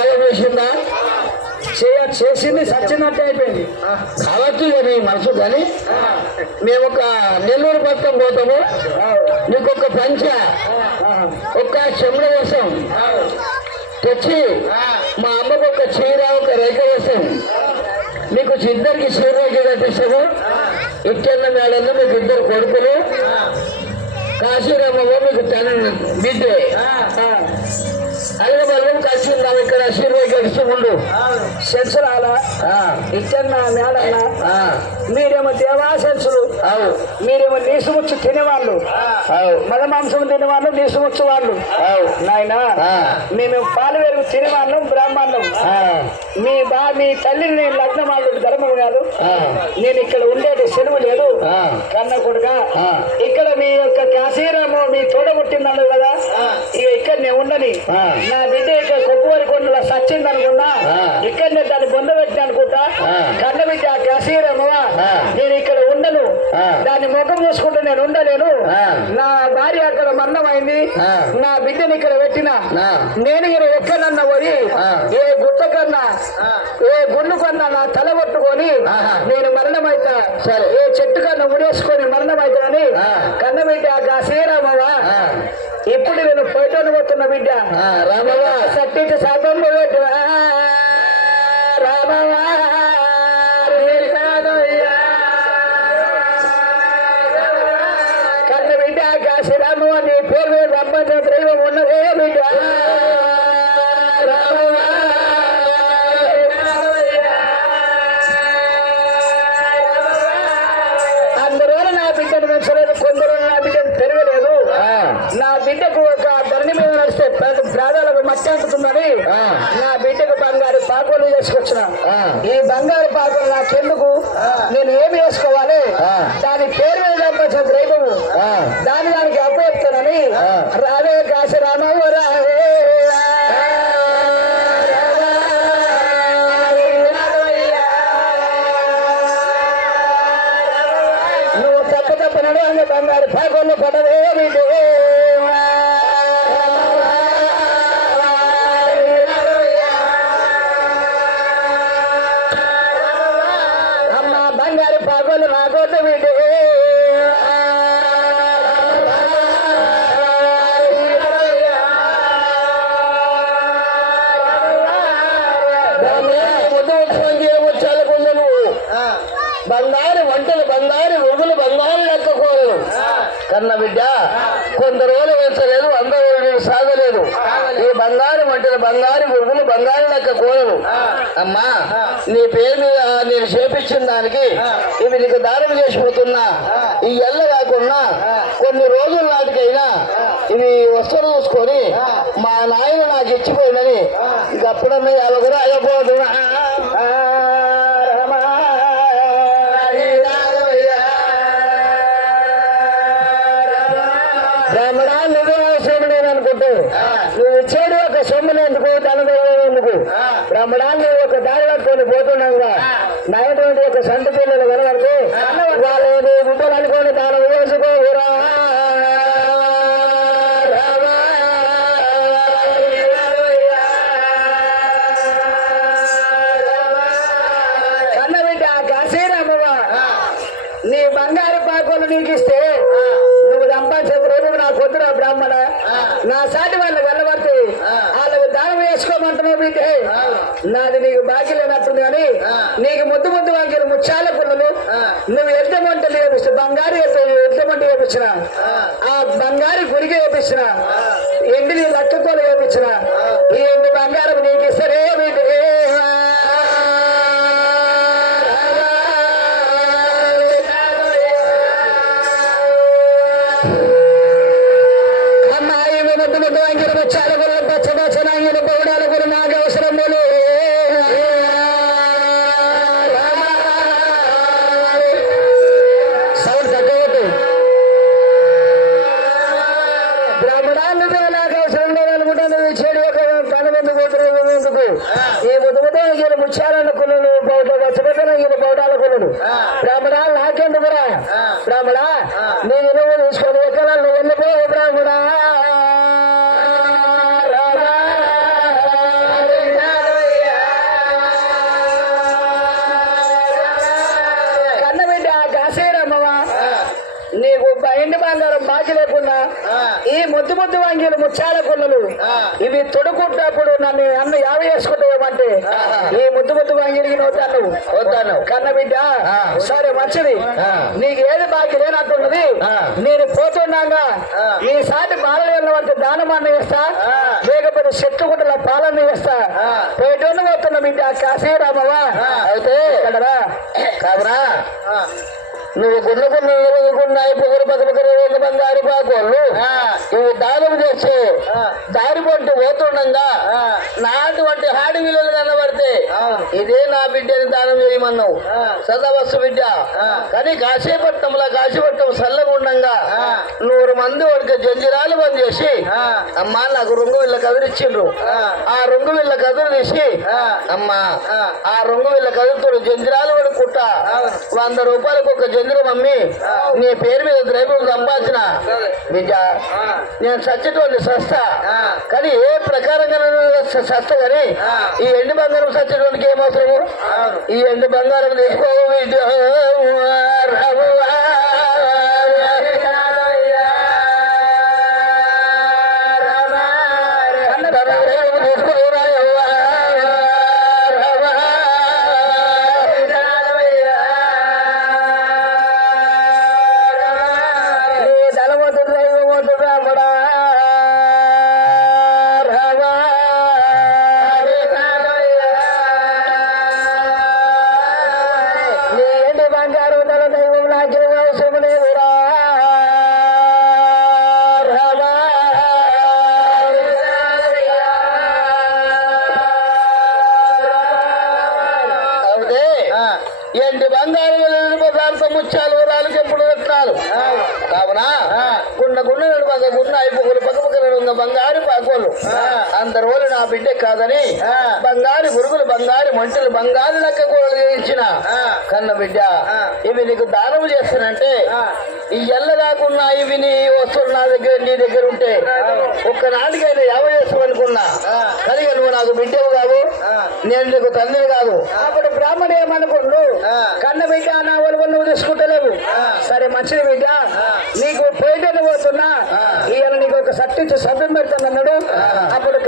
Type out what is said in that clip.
ఆగం చేసిందా? సచ్చినట్టు అయిపోయింది. కాబట్టి నీ మనసు కానీ మేము ఒక నెల్లూరు పక్కన పోతాము. నీకు ఒక పంచ ఒక చెమడ వసం తెచ్చి మా అమ్మకు ఒక చీర ఒక రేఖ వసం మీకు ఇద్దరికి చీర రేఖ కట్టిస్తాము. ఇచ్చన్న మేడల్లో మీకు ఇద్దరు కొడుకులు. కాశీరామవ్వ మీకు తన బిడ్డే. బలం కలిసి ఉన్నాం. ఇక్కడ ఇస్తూ ఉండు. సెన్సురాల ఇచ్చన్న మేడన్న. మీరేమో దేవా సెన్సులు. మీరేమో నీసుముచ్చు తినేవాళ్ళు. మల మాంసం తినేవాళ్ళు నీసుముచ్చు వాళ్ళు. నాయన. మేము పాలు వేరుకు తినేవాళ్ళం బ్రాహ్మణులం. ఆ, మీ బా మీ తల్లిని నేను లగ్నం వాళ్ళు ధర్మం కాదు. నేను ఇక్కడ ఉండేది సెలవు లేదు. కన్న కొడుక. ఇక్కడ మీ యొక్క కాశీరాము మీ తోడ పుట్టిందన్నాడు కదా ఇక ఇక్కడ నేను ఉండని. నా బిడ్డ ఇక్కడ కొప్పువరి కొండలో సచ్చింది అనుకున్నా. ఇక్కడనే దాన్ని బొంద పెట్టి అనుకుంటా ఆ. కన్న బిడ్డ. నేను ఇక్కడ ఉండను. దాన్ని ముఖం చూసుకుంటూ నేను ఉండలేను. నా భార్య అక్కడ మన్నమైంది ఆ. నా బిడ్డని ఇక్కడ పెట్టిన. నేను ఇక్కడ ఎక్కడన్నా పోయి. ఏ గుట్ట కన్నా ఏ గుండు కన్నా నా తల కొట్టుకొని ఆహా. నేను మరణమైతా సరే. ఏ చెట్టు కన్నా ఉడేసుకొని మరణమైతానని. కన్న బిడ్డ ఆ. ఇప్పుడు నేను ఫోటోను పోతున్న బిడ్డ. రామవ్వ. సత్యకి శాతం రామవా నా బిడ్డకు ఒక ధరణి మీద నడిస్తే ప్రాణాలకు మట్టి అంటుతుందని. నా బిడ్డకు బంగారు పాకోలు చేసుకొచ్చిన. ఈ బంగారు పాకోలు నాకెందుకు నేను ఏమి వేసుకోవాలి ఆ. దాని పేరు మీద సంపాదించిన ద్రైవము. దాని దానికి అప్పచెప్తానని ఆ. రావే కాశీ రావే నువ్వు తప్ప తప్ప నడవండి బంగారు పడవే కన్న బిడ్డ కొంత రోజులు వచ్చలేదు అందరూ రోజులు సాగలేదు. ఈ బంగారం అంటే బంగారు ఉడుగులు బంగారు లెక్క కోరలు అమ్మా నీ పేరు మీద నేను చేపించిన దానికి ఇవి నీకు దానం చేసిపోతున్నా. ఈ ఎల్ల కాకుండా కొన్ని రోజుల నాటికైనా ఇవి వస్తువులు చూసుకొని మా నాయన నాకు ఇచ్చిపోయిందని ఇక అప్పుడన్నా యాభై కూడా అనుకుంటూ నువ్వు ఇచ్చేది ఒక సొమ్ములు ఎందుకు ధనదేవం ఎందుకు? బ్రాహ్మణ నువ్వు ఒక దారి పట్టుకొని పోతున్నావుగా నైటువంటి ఒక సంత పిల్లలు కనబడితే వాళ్ళు గుడ్డలు అనుకొని దానం నాది నీకు బాకీ లేనట్టుంది కానీ నీకు ముద్దు ముద్దు వాకిలు ముచ్చాల పిల్లలు నువ్వు ఎద్దమంటలు వేపిస్తా బంగారు ఎద్దమంట వేపించిన? ఆ. బంగారు గురికి వేపించిన? ఎండిని లక్కకోలు వేపించిన? ఈ ఎండి బంగారం నీకు ముచ్చాలన్న కులను పచ్చబెట్టన అంగిన పౌడాల కులను బ్రాహ్మణాలు నాకెందుకురా బ్రాహ్మణ నేను బాకి లేకుండా ఈ ముద్దు ముద్దు వంగిలు ముచ్చాల గుల్లలు ఇవి తొడుకుంటప్పుడు నన్ను అన్న యావ చేసుకుంటావేమంటే ఈ ముద్దు ముద్దు వంగిలికి వద్దాను వద్దాను కన్న బిడ్డ. సరే మంచిది. నీకు ఏది బాకి లేనట్టున్నది. నేను పోతున్నాగా నీ సాటి బాలలు వెళ్ళమంటే దానం అన్న ఇస్తా లేకపోతే చెట్టు గుట్టల పాలన ఇస్తా పోయేటోళ్ళు పోతున్నా బిడ్డ కాశీరామవా అయితే కాదురా. నువ్వు గుండె గున్నాయి పొగరు పక్కపక్కన రెండు బంగారు పాకోళ్ళు. నువ్వు దానం చేస్తే దారి పంటు పోతుండగా నాటువంటి హాడి విలువలు కనబడితే ఇదే నా బిడ్డని దానం చేయమన్నావు. సదవస్సు బిడ్డ. కానీ కాశీపట్నంలో కాశీపట్నం చల్లగా ఉండంగా నూరు మంది వాడికి జంజిరాలు బంద్ చేసి అమ్మా నాకు రొంగు వీళ్ళ కదిరిచ్చిండ్రు ఆ. రొంగు వీళ్ళ కదురు తీసి అమ్మా ఆ. రొంగు వీళ్ళ కదురుతుడు జంజిరాలు వాడు కుట్ట వంద రూపాయలకు ఒక జంజిరం అమ్మి నీ పేరు మీద ద్రవ్యం సంపాదించిన బిడ్డ. నేను సత్యటువంటి సస్త కానీ ఏ ప్రకారంగా సస్త కానీ ఈ ఎండు బంగారం సత్యటువంటి ఏమవసరము ఈ ఎండు బంగారం తీసుకో బంగారు పాకోలు అందరు వాళ్ళు నా బిడ్డ కాదని బంగారు గురుగులు బంగారు మంటలు బంగారు లెక్క కూడా ఇచ్చిన. కన్న బిడ్డ ఇవి నీకు దానం చేస్తానంటే ఈ ఎల్ల కాకుండా ఇవి నీ వస్తువులు నా దగ్గర నీ దగ్గర ఉంటే ఒక్క నాటికైనా యాభై చేస్తావు అనుకున్నా కానీ నువ్వు నాకు బిడ్డవు కాదు నేను నీకు తండ్రి కాదు. అప్పుడు బ్రాహ్మణుడు ఏమనుకుండు? కన్న బిడ్డ నా వాళ్ళు నువ్వు తీసుకుంటలేవు. సరే మంచిది బిడ్డ. నీకు పోయిటని పోతున్నా. ఈయన సట్టించి సభ్యం పెడతానన్నాడు. అప్పుడు